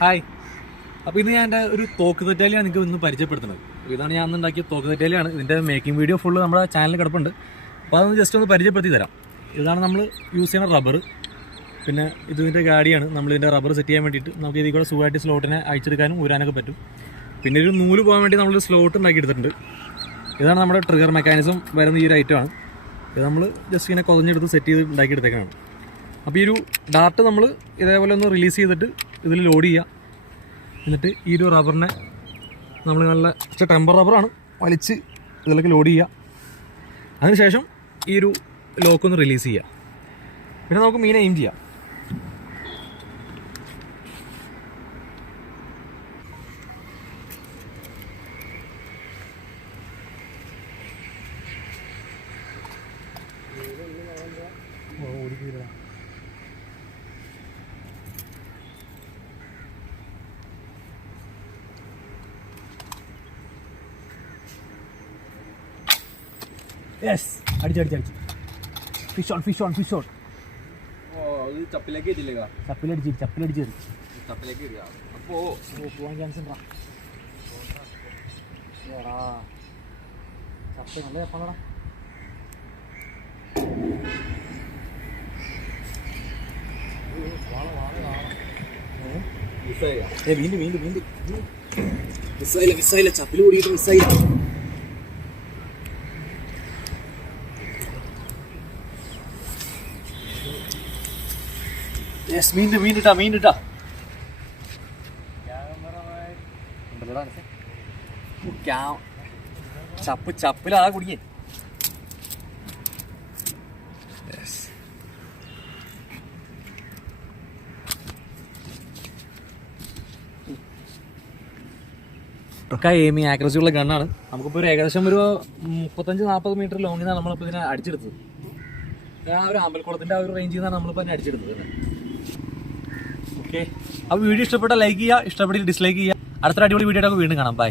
Hi. അപ്പോൾ ഇന്ന് ഞാൻ എന്റെ ഒരു തോക്ക് തെറ്റാലിയാണ് നിങ്ങൾക്ക് ഇന്ന് പരിചയപ്പെടുത്തുന്നത്. അപ്പോൾ ഇതാണ് ഞാൻ ഉണ്ടാക്കിയ തോക്ക് തെറ്റാലിയാണ് ഇതിന്റെ മേക്കിംഗ് വീഡിയോ ഫുള്ള് നമ്മുടെ ചാനലിൽ കിടപ്പുണ്ട്. അപ്പോൾ അതൊന്ന് ജസ്റ്റ് ഒന്ന് പരിചയപ്പെടുത്തി തരാം. ഇതാണ് നമ്മൾ യൂസ് ചെയ്യുന്ന റബ്ബർ പിന്നെ ഇതിന്റെ ഇതിന്റെ ഗാഡിയാണ്. നമ്മൾ ഇതിന്റെ റബ്ബർ സെറ്റ് ചെയ്യാൻ വേണ്ടിയിട്ട് നമുക്ക് ഇതിൽ കൂടെ സുഖമായിട്ട് സ്ലോട്ടിനെ അയച്ചെടുക്കാനും ഊരാനൊക്കെ പറ്റും. പിന്നെ ഒരു നൂൽ പോകാൻ വേണ്ടി നമ്മളൊരു സ്ലോട്ട് ഉണ്ടാക്കി എടുത്തിട്ടുണ്ട് ഇതാണ് നമ്മുടെ ട്രിഗർ മെക്കാനിസം വരുന്ന ഈ ഒരു ഐറ്റമാണ് ഇത് നമ്മൾ ജസ്റ്റ് ഇങ്ങനെ കുതഞ്ഞെടുത്ത് സെറ്റ് ചെയ്ത് ഉണ്ടാക്കിയെടുത്തേക്കാണ് അപ്പോൾ ഈ ഒരു ഡാർട്ട് നമ്മൾ ഇതേപോലെ ഒന്ന് റിലീസ് ചെയ്തിട്ട് ഇതിൽ ലോഡ് ചെയ്യുക എന്നിട്ട് ഈ ഒരു റബ്ബറിനെ നമ്മൾ നല്ല ഇച്ചിരി ടെമ്പർ റബ്ബറാണ് വലിച്ച് ഇതിലേക്ക് ലോഡ് ചെയ്യുക അതിനുശേഷം ഈ ഒരു ലോക്ക് ഒന്ന് റിലീസ് ചെയ്യുക പിന്നെ നമുക്ക് മീൻ എയിം ചെയ്യാം. Yes അടിച്ചടിച്ചടിച്ച് fish on fish on fish on ചപ്പിലേക്ക് എത്തില്ലേക്കാ ചപ്പിലടിച്ച് ചപ്പിലടിച്ച്. ചപ്പിലേക്ക് അപ്പോ പോവാൻ ചാൻസ് ഉണ്ടാ? ചപ്പ നല്ല വീണ്ടും വീണ്ടും മിസ്സായില്ല മിസ്സായില്ല. ചപ്പിൽ കൂടിയിട്ട് മിസ്സായില്ല. യെസ് വീണ്ടും വീണ്ടിട്ടാ mean ചപ്പ് ചപ്പിലാ കുടുങ്ങി ഒക്കെ എയിമിങ് ആക്രസി ഉള്ള ഗണ്ണാണ് നമുക്കിപ്പോൾ ഒരു ഏകദേശം ഒരു മുപ്പത്തഞ്ച് നാൽപ്പത് മീറ്റർ ലോങ്ങിൽ നിന്നാണ് നമ്മളിപ്പോൾ ഇതിനെ അടിച്ചെടുത്തത്. ആ ഒരു അമ്പലക്കുളത്തിന്റെ ആ ഒരു റേഞ്ചിൽ നിന്നാണ് നമ്മളിപ്പോൾ അതിനെ അടിച്ചെടുത്തത്. ഓക്കെ അപ്പോൾ വീഡിയോ ഇഷ്ടപ്പെട്ട ലൈക്ക് ചെയ്യുക ഇഷ്ടപ്പെട്ടില്ല ഡിസ്ലൈക്ക് ചെയ്യുക. അടുത്ത അടിപൊളി വീഡിയോ വീണ്ടും കാണാം. ബൈ